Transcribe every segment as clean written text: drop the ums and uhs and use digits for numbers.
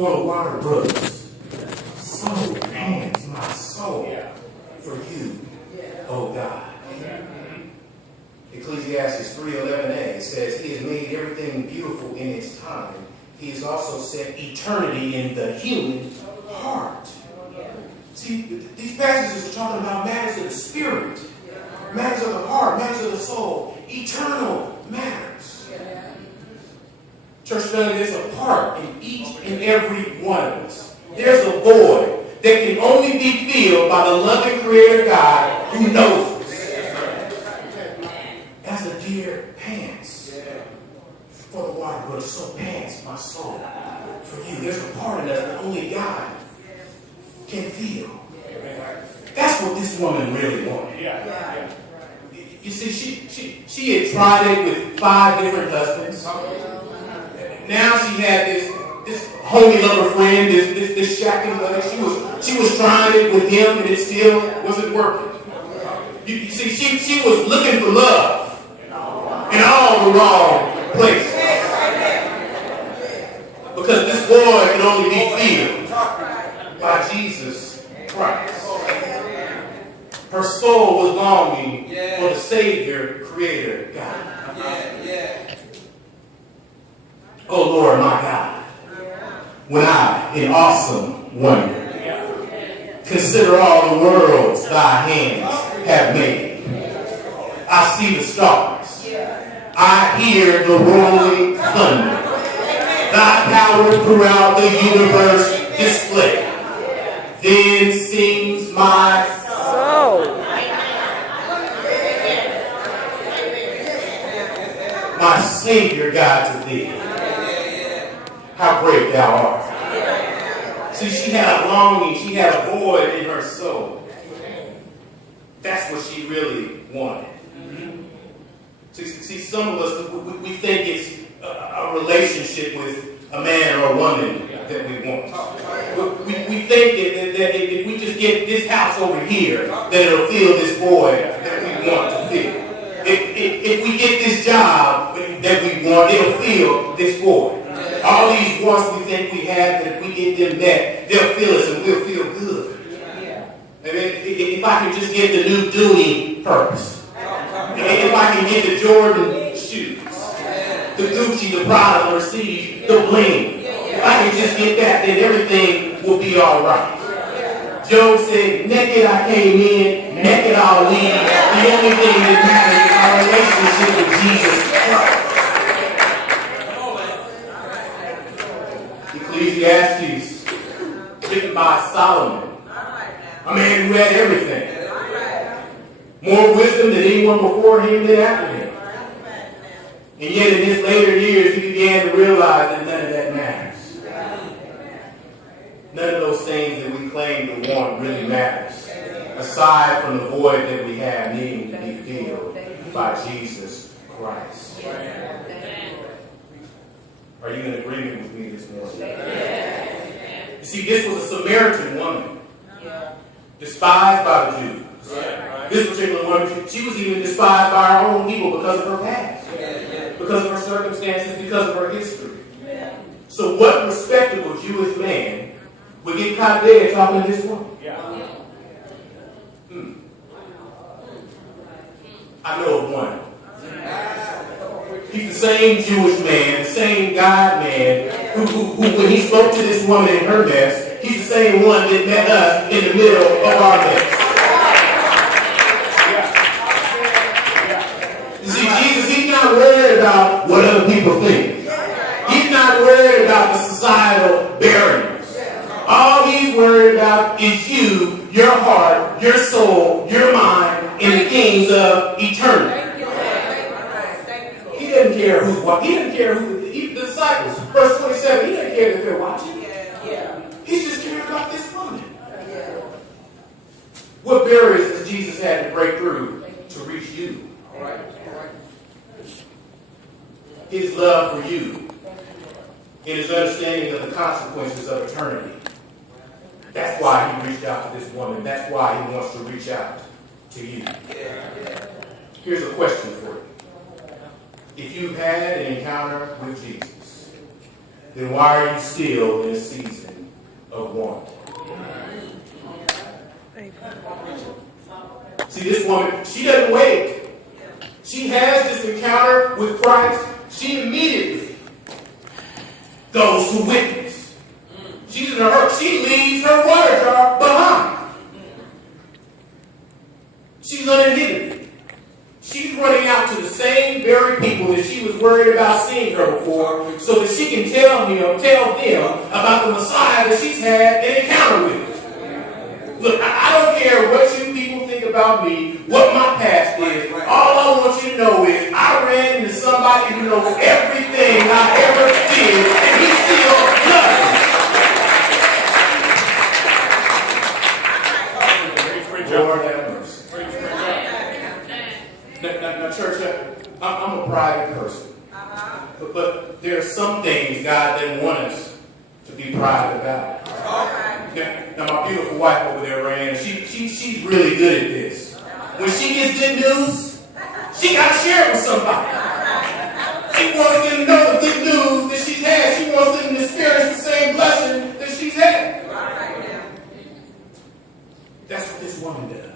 For the water brooks, so pants my soul for you, O God. Ecclesiastes 3:11a says, He has made everything beautiful in its time. He has also set eternity in the human heart. See, these passages are talking about matters of the spirit, matters of the heart, matters of the soul, eternal matters. Church family, there's a part in each and every one of us. There's a void that can only be filled by the loving Creator God who knows us. As the deer pants for the water, but so pants my soul for you. There's a part in us that only God can feel. That's what this woman really wanted. You see, she had tried it with 5 different husbands. Now she had this homie lover friend, this shacking buddy. She was trying it with him, and it still wasn't working. You see, she was looking for love in all the wrong places. Because this boy can only be filled by Jesus Christ. Her soul was longing for the Savior, Creator, God. Oh Lord, my God, when I, in awesome wonder, consider all the worlds thy hands have made, I see the stars, I hear the rolling thunder, thy power throughout the universe display. Then sings my soul, my Savior God, to thee. How great thou art. See, she had a longing, she had a void in her soul. That's what she really wanted. See, some of us, we think it's a relationship with a man or a woman that we want. We think that if we just get this house over here, that it'll fill this void that we want to fill. If we get this job that we want, it'll fill this void. All these wants we think we have, that if we get them met, they'll fill us and we'll feel good. And if I can just get the new Dooney purse, if I can get the Jordan shoes, the Gucci, the Prada, the Mercedes, the bling, if I can just get that, then everything will be all right. Job said, naked I came in, naked I'll leave. The only thing that matters is our relationship with Jesus Christ. Ecclesiastes, written by Solomon, a man who had everything. More wisdom than anyone before him than after him. And yet in his later years, he began to realize that none of that matters. None of those things that we claim to want really matters, aside from the void that we have needing to be filled by Jesus Christ. Are you in agreement with me this morning? You see, this was a Samaritan woman, despised by the Jews. This particular woman, she was even despised by her own people because of her past, because of her circumstances, because of her history. So what respectable Jewish man would get caught dead talking to this woman? I know of one. He's the same Jewish man, the same God man, who when he spoke to this woman in her mess, he's the same one that met us in the middle of our mess. You see, Jesus, he's not worried about what other people think. He's not worried about the societal barriers. All he's worried about is you, your heart, your soul, your mind, and the things of eternity. He didn't care who's watching. He didn't care who, the disciples. Verse 27, he didn't care if they're watching. He's just caring about this woman. What barriers does Jesus have to break through to reach you? His love for you and his understanding of the consequences of eternity. That's why he reached out to this woman. That's why he wants to reach out to you. Here's a question for you. If you've had an encounter with Jesus, then why are you still in a season of want? See, this woman, she doesn't wait. She has this encounter with Christ. She immediately goes to witness. She's in a hurry. She leaves her water jar behind. She's uninhibited. She's running out to the same very people that she was worried about seeing her before, so that she can tell them about the Messiah that she's had an encounter with. Look, I don't care what you people think about me, what my past is. All I want you to know is I ran into somebody who knows everything I ever did, and he still loves me. Lord have mercy. Now, church, I'm a private person. But there are some things God didn't want us to be private about. Now, my beautiful wife over there, Rand, she's really good at this. When she gets good news, she got to share it with somebody. She wants them to know the good news that she's had. She wants them to experience the same blessing that she's had. That's what this woman does.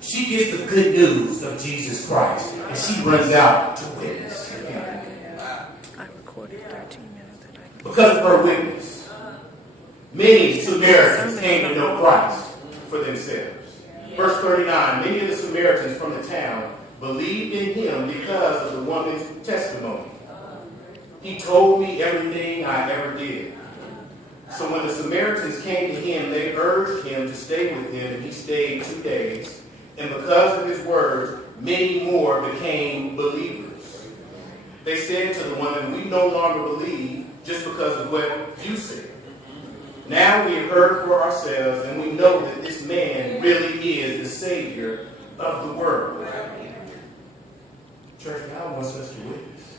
She gets the good news of Jesus Christ, and she runs out to witness. I recorded 13 minutes. Because of her witness, many Samaritans came to know Christ for themselves. Verse 39, many of the Samaritans from the town believed in him because of the woman's testimony. He told me everything I ever did. So when the Samaritans came to him, they urged him to stay with them, and he stayed 2 days. And because of his words, many more became believers. They said to the woman, we no longer believe just because of what you said. Now we have heard for ourselves, and we know that this man really is the Savior of the world. Church, God wants us to witness.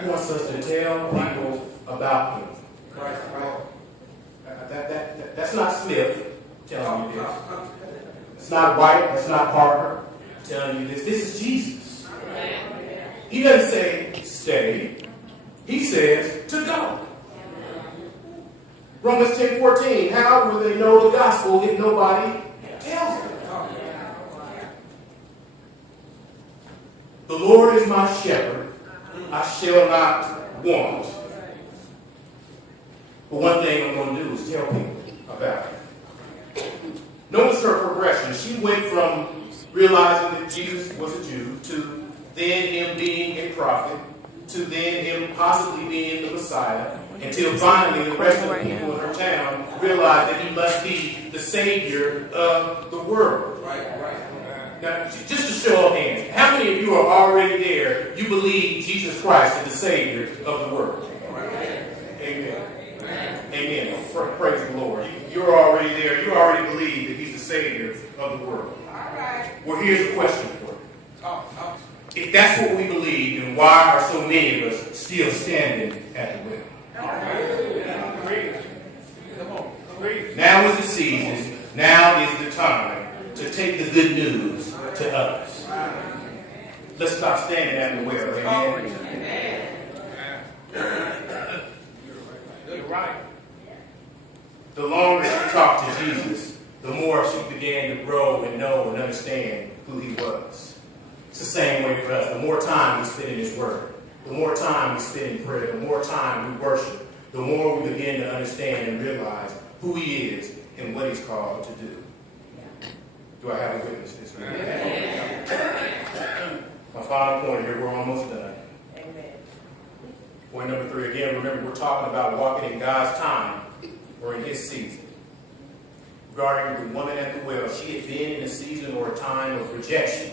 He wants us to tell people about him. That's not Smith telling you this. It's not White. It's not Parker telling you this. This is Jesus. He doesn't say stay. He says to go. Romans 10:14. How will they know the gospel if nobody tells them? The Lord is my shepherd. I shall not want. But one thing I'm going to do is tell people about it. Notice her progression. She went from realizing that Jesus was a Jew to then him being a prophet to then him possibly being the Messiah, until finally the rest of the people in her town realized that he must be the Savior of the world. Now, just to show of hands, how many of you are already there? You believe Jesus Christ is the Savior of the world? Amen. Amen. Praise the Lord. You're already there. You already believe that he's the Savior of the world. Well, here's a question for you. If that's what we believe, then why are so many of us still standing at the well? Now is the season. Now is the time to take the good news to others. Let's stop standing at the well. Amen. You're right. The longer she talked to Jesus, the more she began to grow and know and understand who he was. It's the same way for us. The more time we spend in his word, the more time we spend in prayer, the more time we worship, the more we begin to understand and realize who he is and what he's called to do. Do I have a witness this morning? My final point here, we're almost done. Point number 3, again, remember we're talking about walking in God's time or in his season. Regarding the woman at the well, she had been in a season or a time of rejection.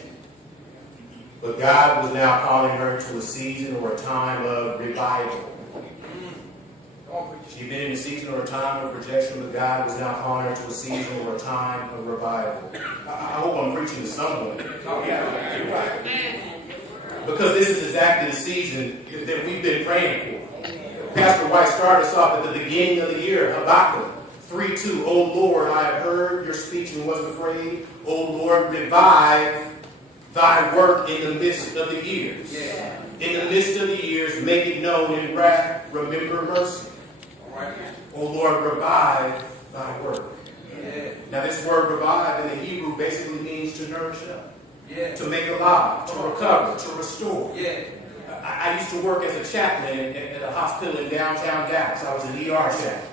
But God was now calling her to a season or a time of revival. She'd been in a season or a time of rejection, but God was now calling her to a season or a time of revival. I hope I'm preaching to someone. Because this is exactly the season that we've been praying for. Pastor White started us off at the beginning of the year, Habakkuk 3:2. O Lord, I have heard your speech and wasn't afraid. O Lord, revive thy work in the midst of the years. In the midst of the years, make it known in wrath remember mercy. O Lord, revive thy work. Now this word revive in the Hebrew basically means to nourish up, to make alive, to recover, to restore. I used to work as a chaplain at a hospital in downtown Dallas. I was an ER chaplain.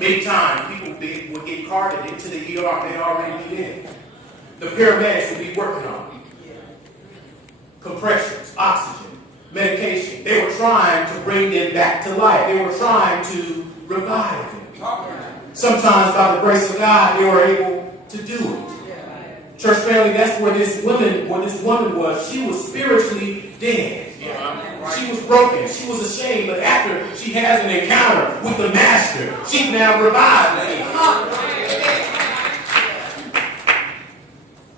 Many times people would get carted into the ER, they'd already be dead. The paramedics would be working on them. Compressions, oxygen, medication. They were trying to bring them back to life. They were trying to revive them. Sometimes by the grace of God, they were able to do it. Church family, that's where this woman was. She was spiritually dead. She was broken. She was ashamed. But after she has an encounter with the Master, she's now revived.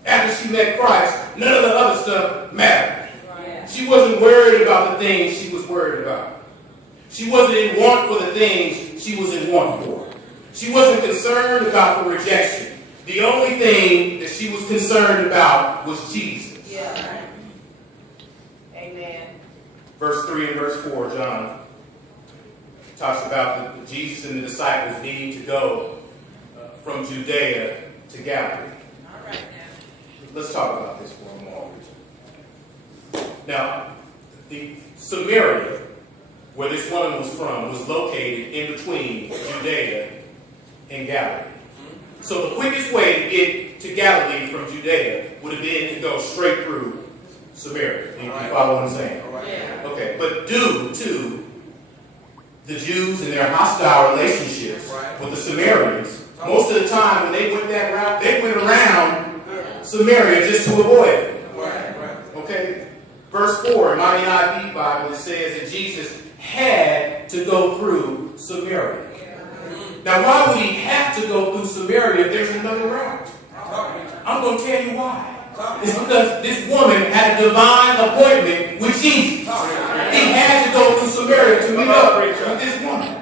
After she met Christ, none of the other stuff mattered. She wasn't worried about the things she was worried about. She wasn't in want for the things she was in want for. She wasn't concerned about the rejection. The only thing that she was concerned about was Jesus. Amen. Verse 3 and verse 4, John talks about Jesus and the disciples needing to go from Judea to Galilee. All right now. Let's talk about this for a moment. Now, the Samaria, where this woman was from, was located in between Judea and Galilee. So the quickest way to get to Galilee from Judea would have been to go straight through Samaria. You follow what I'm saying? Okay, but due to the Jews and their hostile relationships with the Samaritans, most of the time when they went that route, they went around Samaria just to avoid it. Okay? Verse 4 in my NIV Bible, it says that Jesus had to go through Samaria. Now, why would he have to go through Samaria if there's another route? I'm going to tell you why. It's because this woman had a divine appointment with Jesus. He had to go through Samaria to meet up with this woman.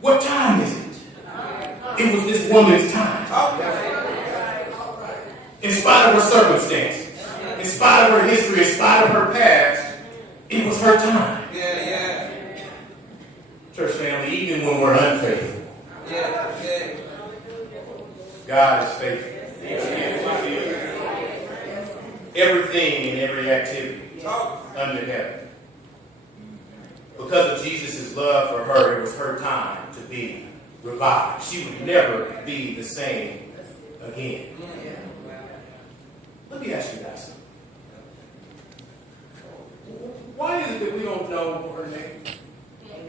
What time is it? It was this woman's time. In spite of her circumstances, in spite of her history, in spite of her past, it was her time. Church family, even when we're unfaithful, God is faithful. Everything and every activity under heaven. Because of Jesus' love for her, it was her time to be revived. She would never be the same again. Let me ask you guys something. Why is it that we don't know her name?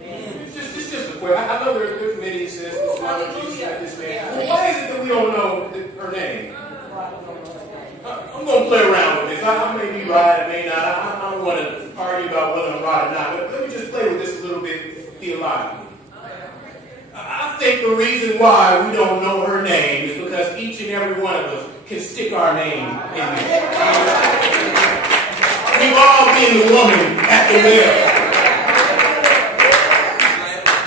It's just a question. I know there's many says this one, Jesus met this man. Well, why is it that we don't know her name? I'm going to play around with this. I may be right, I may not. I don't want to argue about whether I'm right or not. But let me just play with this a little bit theologically. I think the reason why we don't know her name is because each and every one of us can stick our name in there. We've all been the woman at the well.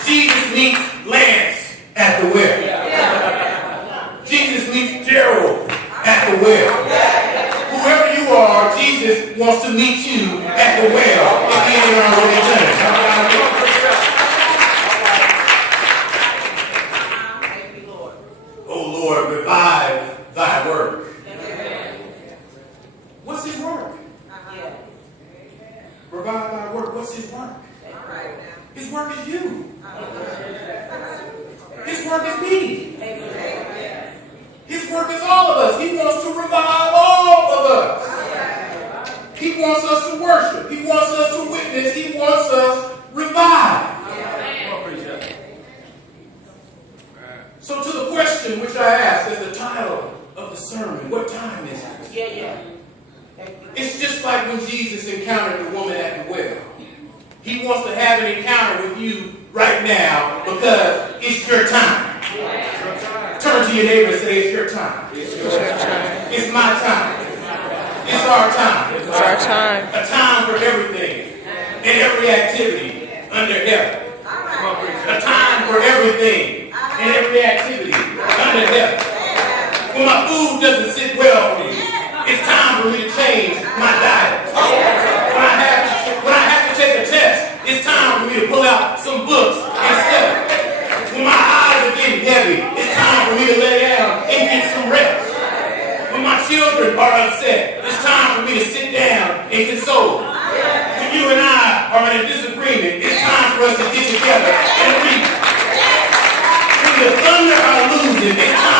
Jesus meets Lance at the well. Jesus meets Gerald at the well. Whoever you are, Jesus wants to meet you at the well if he ain't already done it. Oh Lord, revive thy work. What's his work? Revive thy work. What's his work? His work is you. His work is me. His work is all of us. He wants to revive all of us. He wants us to worship. He wants us to witness. He wants us revived. So to the question which I asked as the title of the sermon, what time is it? It's just like when Jesus encountered the woman at the well. He wants to have an encounter with you right now because it's your time. Turn to your neighbor and say, it's your time. It's my time. It's our time. It's our time. A time for everything and every activity under heaven. A time for everything and every activity under heaven. When my food doesn't sit well for me, it's time for me to change my diet. When I have to take a test, it's time for me to pull out are in a disagreement, it's time for us to get together and agree. When the Thunder are losing, it's time